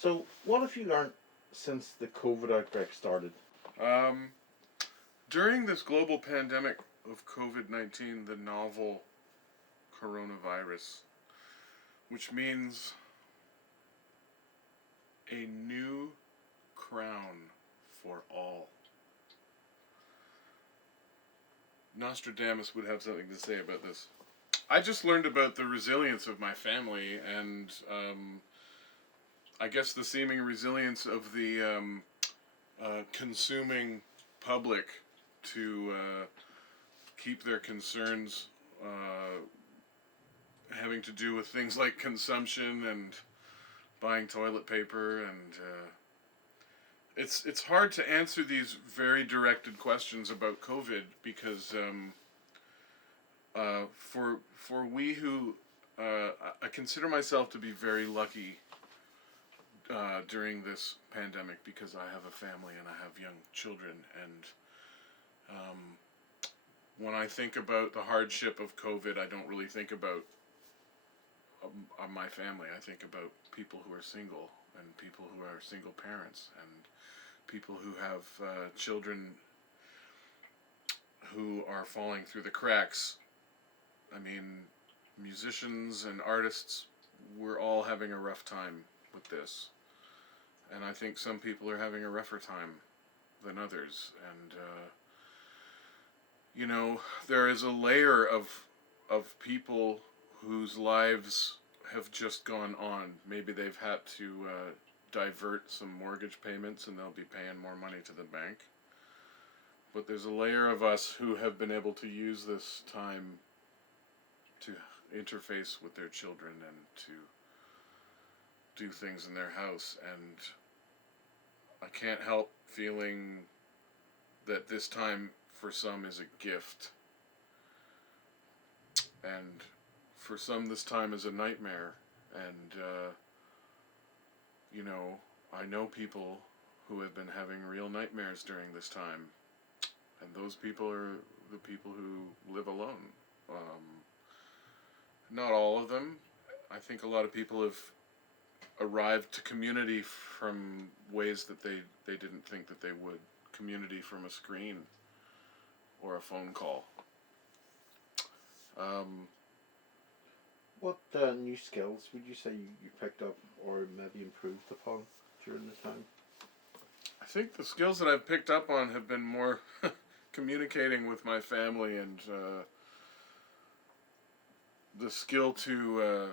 So, what have you learned since the COVID outbreak started? Um, During this global pandemic of COVID-19, the novel coronavirus, which means a new crown for all. Nostradamus would have something to say about this. I just learned about the resilience of my family and I guess the seeming resilience of the consuming public to keep their concerns having to do with things like consumption and buying toilet paper, and it's hard to answer these very directed questions about COVID because for we who I consider myself to be very lucky during this pandemic because I have a family and I have young children, and when I think about the hardship of COVID, I don't really think about my family. I think about people who are single and people who are single parents and people who have children who are falling through the cracks. I mean, musicians and artists, we're all having a rough time with this. And I think some people are having a rougher time than others. And, there is a layer of people whose lives have just gone on. Maybe they've had to divert some mortgage payments and they'll be paying more money to the bank. But there's a layer of us who have been able to use this time to interface with their children and to do things in their house. And I can't help feeling that this time for some is a gift. And for some this time is a nightmare. And, I know people who have been having real nightmares during this time. And those people are the people who live alone. Not all of them. I think a lot of people have arrived to community from ways that they didn't think that they would. Community from a screen or a phone call. What new skills would you say you picked up or maybe improved upon during the time? I think the skills that I've picked up on have been more communicating with my family and the skill to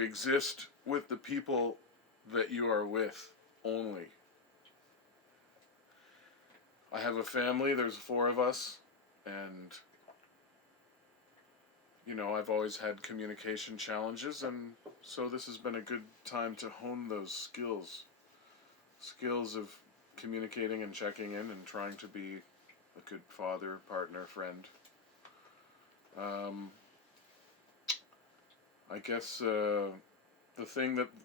exist with the people that you are with only. I have a family, there's 4 of us, and I've always had communication challenges, and so this has been a good time to hone those skills of communicating and checking in and trying to be a good father, partner, friend. I guess the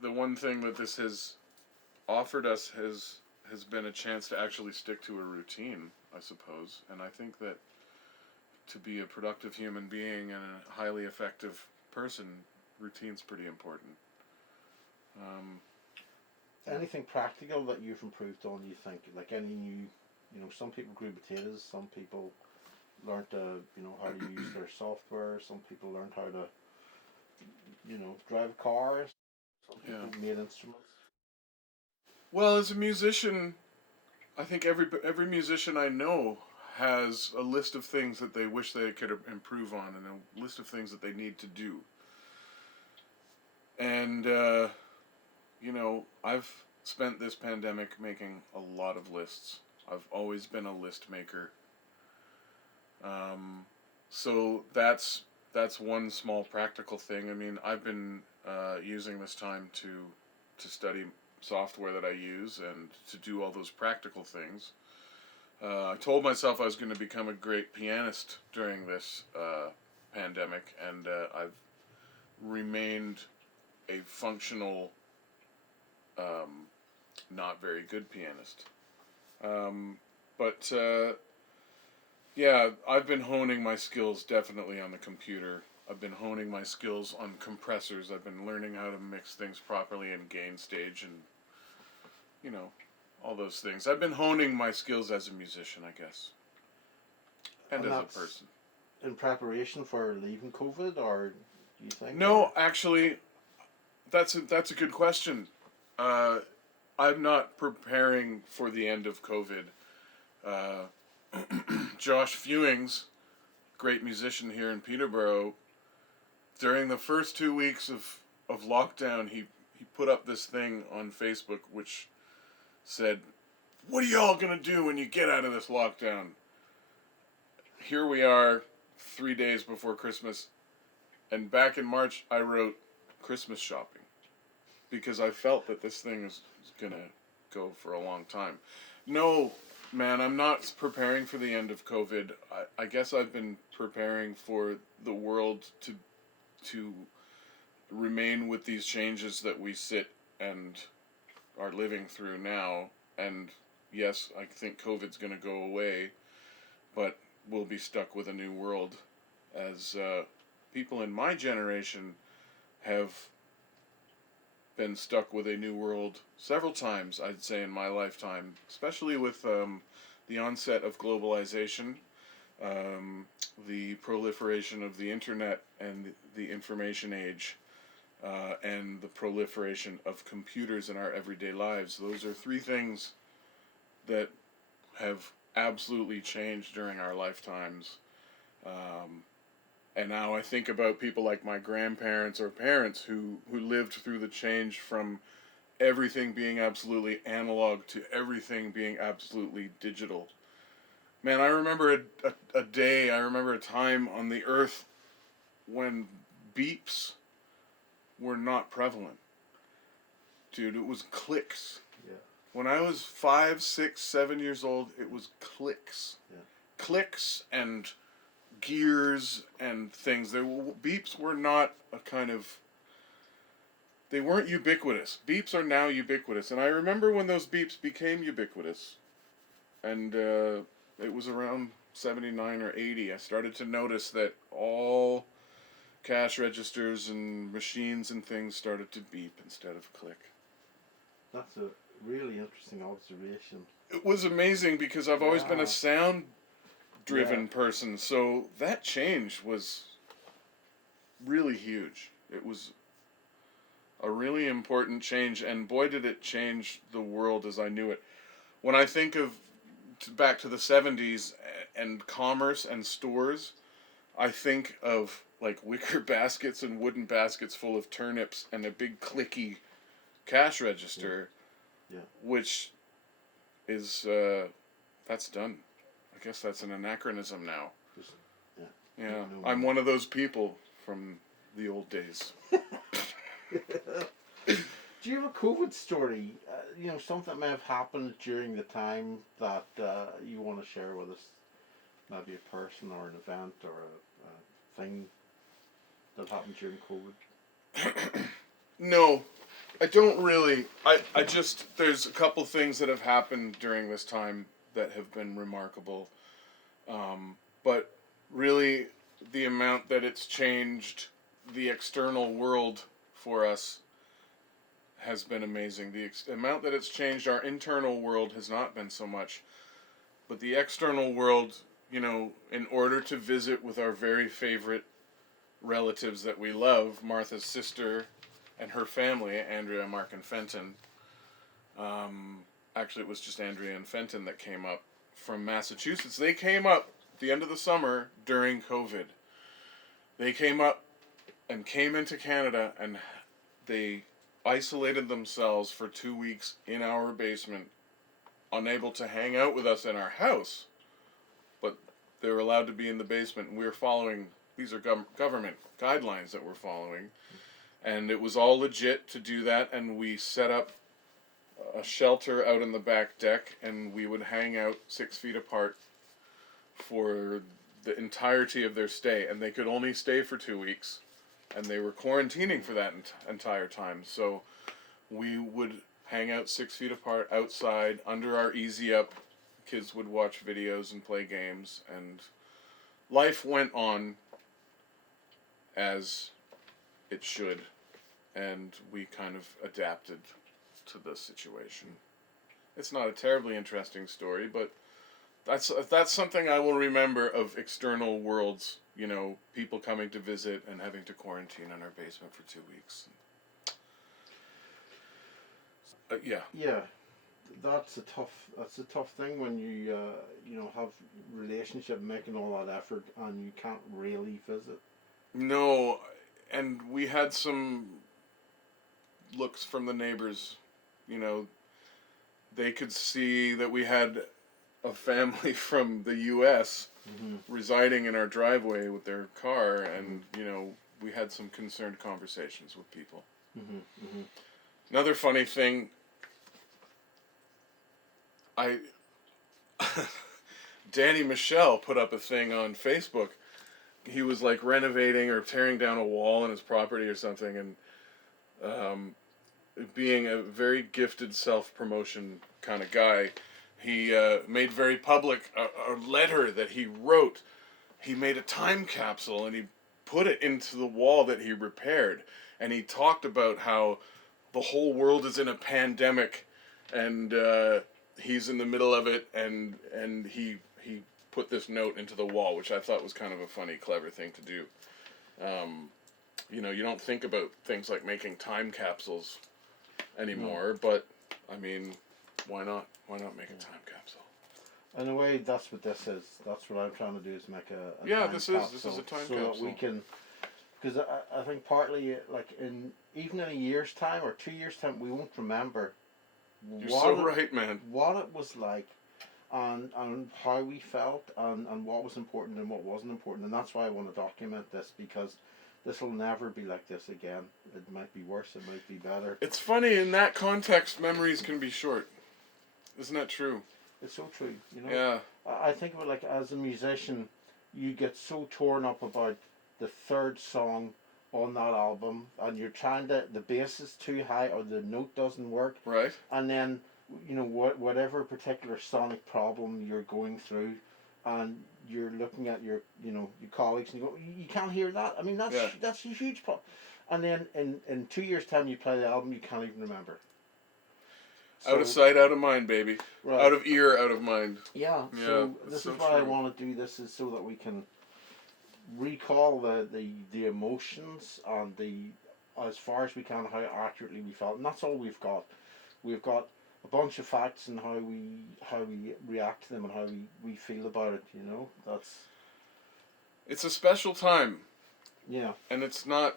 one thing that this has offered us has been a chance to actually stick to a routine, I suppose. And I think that to be a productive human being and a highly effective person, routine's pretty important. Anything practical that you've improved on, you think? Like any new, some people grew potatoes, some people learned how to use their software, some people learned how to, drive cars, some people made instruments. Well, as a musician, I think every musician I know has a list of things that they wish they could improve on and a list of things that they need to do. And, I've spent this pandemic making a lot of lists. I've always been a list maker. So that's one small practical thing. I mean, I've been using this time to study software that I use and to do all those practical things. I told myself I was going to become a great pianist during this pandemic, and I've remained a functional, not very good pianist. But I've been honing my skills definitely on the computer I've been honing my skills on compressors. I've been learning how to mix things properly in gain stage and, you know, all those things. I've been honing my skills as a musician, I guess. And as a person. In preparation for leaving COVID, or do you think? No, actually, that's a good question. I'm not preparing for the end of COVID. Josh Fewings, great musician here in Peterborough, during the first 2 weeks of lockdown, he put up this thing on Facebook which said, "What are y'all gonna do when you get out of this lockdown?" Here we are, 3 days before Christmas, and back in March I wrote Christmas shopping because I felt that this thing is gonna go for a long time. No, man, I'm not preparing for the end of COVID. I guess I've been preparing for the world to remain with these changes that we sit and are living through now. And yes, I think COVID's going to go away, but we'll be stuck with a new world as people in my generation have been stuck with a new world several times, I'd say, in my lifetime, especially with the onset of globalization, the proliferation of the internet and the information age, and the proliferation of computers in our everyday lives. Those are three things that have absolutely changed during our lifetimes. And now I think about people like my grandparents or parents who lived through the change from everything being absolutely analog to everything being absolutely digital. Man, I remember a day, I remember a time on the earth when beeps were not prevalent. Dude, it was clicks. Yeah. When I was 5, 6, 7 years old, it was clicks. Yeah. Clicks and gears and things. Beeps were not a kind of... They weren't ubiquitous. Beeps are now ubiquitous. And I remember when those beeps became ubiquitous. And it was around 79 or 80. I started to notice that all cash registers and machines and things started to beep instead of click. That's a really interesting observation. It was amazing because I've always been a sound-driven person, so that change was really huge. It was a really important change, and boy did it change the world as I knew it. When I think of back to the 70s and commerce and stores, I think of like wicker baskets and wooden baskets full of turnips and a big clicky cash register, which is, that's done. I guess that's an anachronism now. Yeah, I'm one of those people from the old days. Do you have a COVID story? Something that may have happened during the time that you want to share with us? Maybe a person or an event or a thing that happened during COVID? No, I don't really. I just, there's a couple things that have happened during this time that have been remarkable. But really, the amount that it's changed the external world for us has been amazing. The amount that it's changed our internal world has not been so much. But the external world, in order to visit with our very favorite relatives that we love, Martha's sister and her family, Andrea, Mark, and Fenton. Actually, it was just Andrea and Fenton that came up from Massachusetts. They came up at the end of the summer during COVID. They came up and came into Canada, and they isolated themselves for 2 weeks in our basement, unable to hang out with us in our house, but they were allowed to be in the basement, and we were following, these are government guidelines that we're following, and it was all legit to do that, and we set up a shelter out in the back deck, and we would hang out 6 feet apart for the entirety of their stay, and they could only stay for 2 weeks, and they were quarantining for that entire time, so we would hang out 6 feet apart outside under our Easy Up. Kids would watch videos and play games, and life went on as it should, and we kind of adapted to the situation. It's not a terribly interesting story, but that's something I will remember of external worlds. You know, people coming to visit and having to quarantine in our basement for 2 weeks. Yeah. Yeah, that's a tough thing when you have relationship, making all that effort, and you can't really visit. No, and we had some looks from the neighbors. You know, they could see that we had a family from the U.S. Mm-hmm. residing in our driveway with their car, and we had some concerned conversations with people. Mm-hmm. Mm-hmm. Another funny thing, Danny Michelle put up a thing on Facebook. He was like renovating or tearing down a wall on his property or something, and being a very gifted self-promotion kind of guy, he made very public a letter that he wrote. He made a time capsule and he put it into the wall that he repaired, and he talked about how the whole world is in a pandemic, and he's in the middle of it, and he put this note into the wall, which I thought was kind of a funny, clever thing to do. You don't think about things like making time capsules anymore, but I mean, why not? Why not make a time capsule? In a way, that's what this is. That's what I'm trying to do, is make a yeah. time This capsule, is a time so capsule. that we can, because I think partly, like, even in a year's time or 2 years' time, we won't remember. You're so right, man. What it was like, and how we felt, and what was important and what wasn't important, and that's why I want to document this, because this will never be like this again. It might be worse, it might be better. It's funny, in that context, memories can be short. Isn't that true? It's so true, Yeah. I think of it like, as a musician, you get so torn up about the third song on that album, and you're trying the bass is too high or the note doesn't work. Right. And then, whatever particular sonic problem you're going through, and you're looking at your colleagues and you go, you can't hear that. I mean, that's a huge problem. And then in 2 years' time, you play the album, you can't even remember. Out of sight, out of mind, baby. Right. Out of ear, out of mind. Yeah. Yeah, So that's this so is why I true. want to do this, is so that we can recall the emotions and as far as we can, how accurately we felt, and that's all we've got. We've got a bunch of facts and how we react to them and how we feel about it. It's a special time. Yeah. And it's not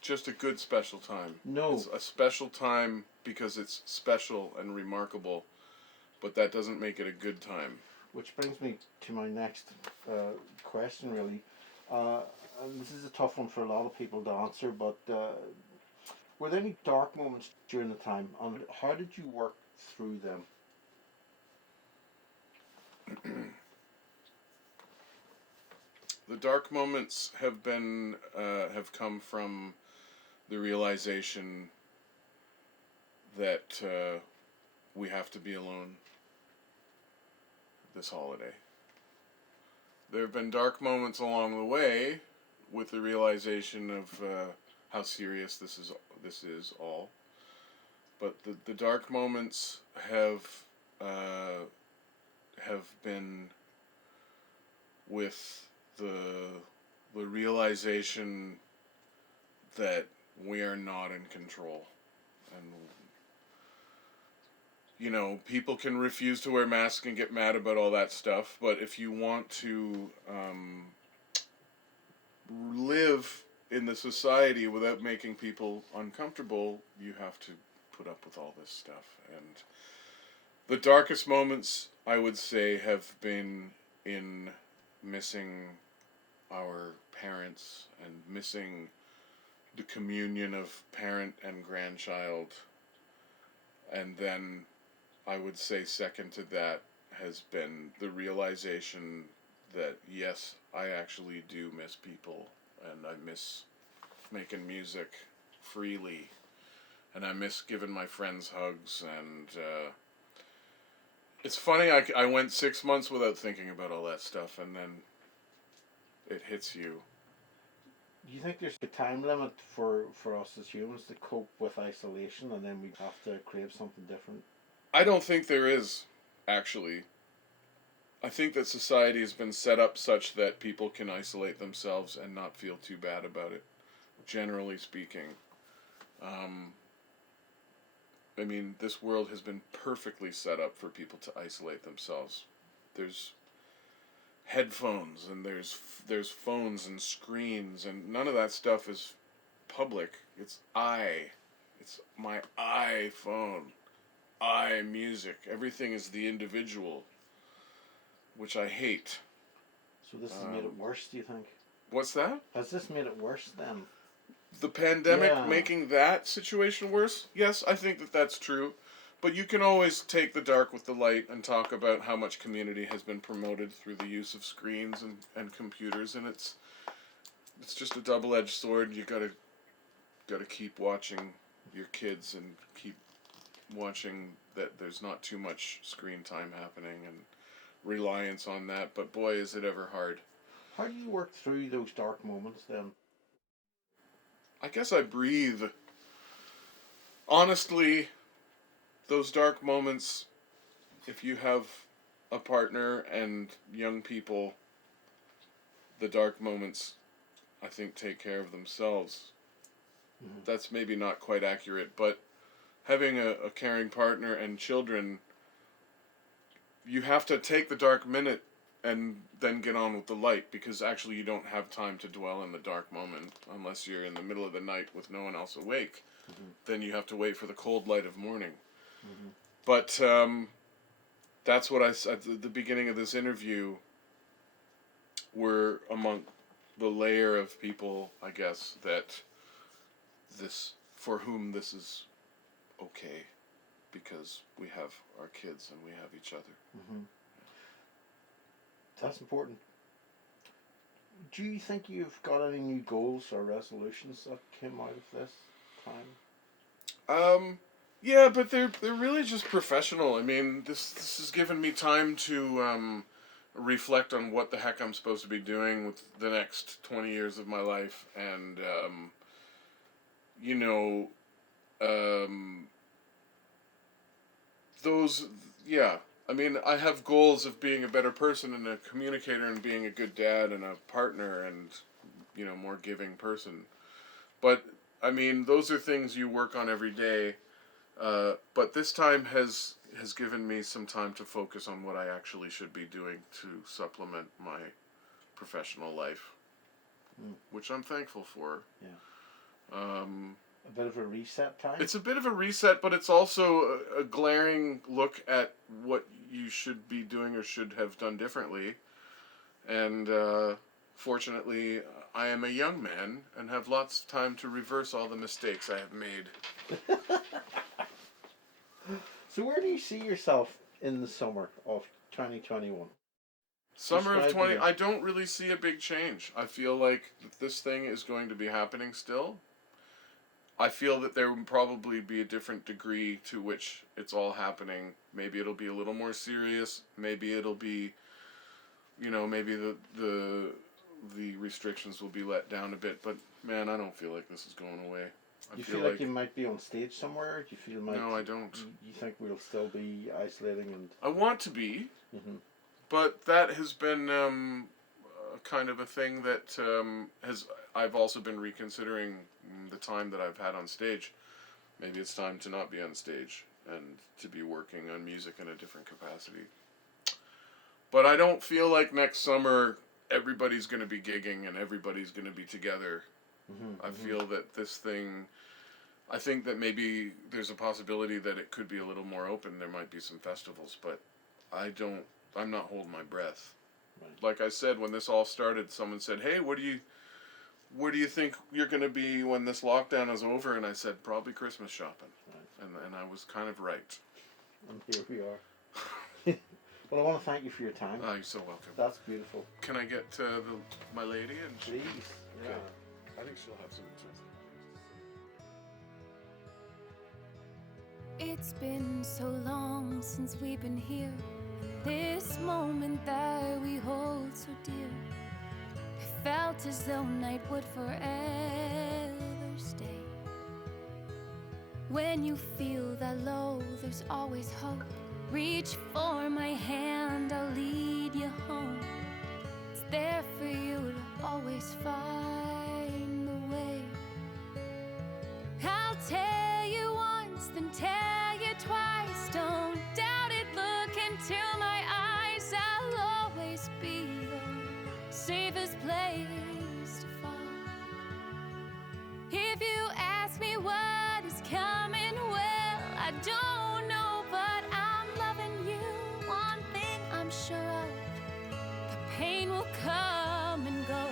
just a good special time. No. It's a special time because it's special and remarkable, but that doesn't make it a good time. Which brings me to my next question, really. And this is a tough one for a lot of people to answer, but were there any dark moments during the time, and how did you work through them? The dark moments have come from the realization that we have to be alone this holiday. There have been dark moments along the way with the realization of how serious this is all. But the dark moments have been with the realization that we are not in control. And people can refuse to wear masks and get mad about all that stuff, but if you want to live in the society without making people uncomfortable, you have to put up with all this stuff. And the darkest moments, I would say, have been in missing our parents and missing the communion of parent and grandchild. And then I would say second to that has been the realization that, yes, I actually do miss people, and I miss making music freely, and I miss giving my friends hugs, and it's funny, I went 6 months without thinking about all that stuff, and then it hits you. Do you think there's a time limit for us as humans to cope with isolation, and then we have to crave something different? I don't think there is, actually. I think that society has been set up such that people can isolate themselves and not feel too bad about it, generally speaking. Um, I mean, this world has been perfectly set up for people to isolate themselves. There's headphones and there's phones and screens, and none of that stuff is public. It's my iPhone, iMusic. Everything is the individual, which I hate. So this has made it worse, do you think? What's that? Has this made it worse then? The pandemic Yeah. making that situation worse? Yes, I think that that's true. But you can always take the dark with the light and talk about how much community has been promoted through the use of screens and computers, and it's just a double-edged sword. You gotta keep watching your kids and keep watching that there's not too much screen time happening and reliance on that. But boy, is it ever hard. How do you work through those dark moments then? I guess I breathe. Honestly, those dark moments, if you have a partner and young people, the dark moments, I think, take care of themselves. Mm-hmm. That's maybe not quite accurate, but having a caring partner and children, you have to take the dark minute and then get on with the light, because actually you don't have time to dwell in the dark moment unless you're in the middle of the night with no one else awake. Mm-hmm. Then you have to wait for the cold light of morning. Mm-hmm. But that's what I said at the beginning of this interview. We're among the layer of people, I guess, that for whom this is okay, because we have our kids and we have each other. Mm-hmm. That's important. Do you think you've got any new goals or resolutions that came out of this time? Yeah, but they're really just professional. I mean, this has given me time to reflect on what the heck I'm supposed to be doing with the next 20 years of my life, and you know, those, yeah. I mean, I have goals of being a better person and a communicator and being a good dad and a partner and, more giving person. But, I mean, those are things you work on every day. But this time has given me some time to focus on what I actually should be doing to supplement my professional life, which I'm thankful for. Yeah. A bit of a reset time? It's a bit of a reset, but it's also a glaring look at what you should be doing or should have done differently. And fortunately, I am a young man and have lots of time to reverse all the mistakes I have made. So where do you see yourself in the summer of 2021? Summer of Describe 20, your- I don't really see a big change. I feel like this thing is going to be happening still. I feel that there will probably be a different degree to which it's all happening. Maybe it'll be a little more serious. Maybe it'll be, maybe the restrictions will be let down a bit. But man, I don't feel like this is going away. Do you feel like you might be on stage somewhere? Do you feel like No, I don't. You think we'll still be isolating and? I want to be, Mm-hmm. but that has been kind of a thing that I've also been reconsidering the time that I've had on stage. Maybe it's time to not be on stage and to be working on music in a different capacity. But I don't feel like next summer everybody's going to be gigging and everybody's going to be together. Mm-hmm. I feel that this thing, I think that maybe there's a possibility that it could be a little more open. There might be some festivals, but I'm not holding my breath. Right. Like I said, when this all started, someone said, "Hey, where do you think you're going to be when this lockdown is over?" And I said, "Probably Christmas shopping." Right. And I was kind of right. And here we are. Well, I want to thank you for your time. Oh, you're so welcome. That's beautiful. Can I get my lady? And Please. Yeah. Okay. I think she'll have some interesting. It's been so long since we've been here. This moment that we hold so dear. It felt as though night would forever stay. When you feel that low, there's always hope. Reach for my hand, I'll lead you home. It's there for you to always find the way. I'll tell you once, then tell you twice. Don't doubt it, look into my eyes. I'll always be the safest place to fall. If you ask me what is coming, well, I don't know, but I'm loving you. One thing I'm sure of, the pain will come and go,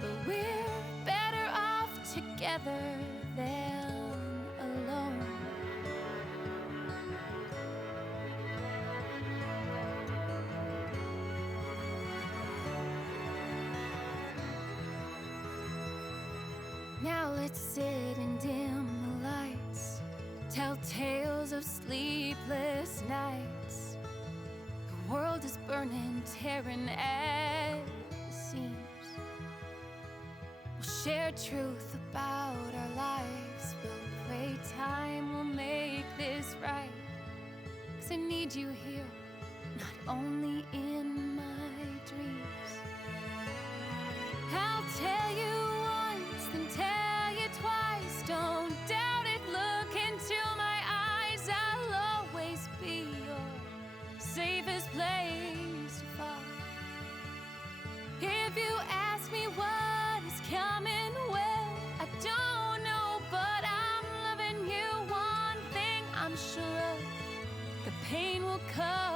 but we're better off together than alone. Now let's sit and dim the lights, tell tales of sleepless nights. The world is burning, tearing at the seams. We'll share truth about our lives. We'll pray time will make this right. 'Cause I need you here, not only in my dreams. I'll tell you once, then tell you twice. Don't doubt it, look into my eyes. I'll always be your safest place to fall. If you ask me what is coming, well, I don't know, but I'm loving you. One thing I'm sure of, the pain will come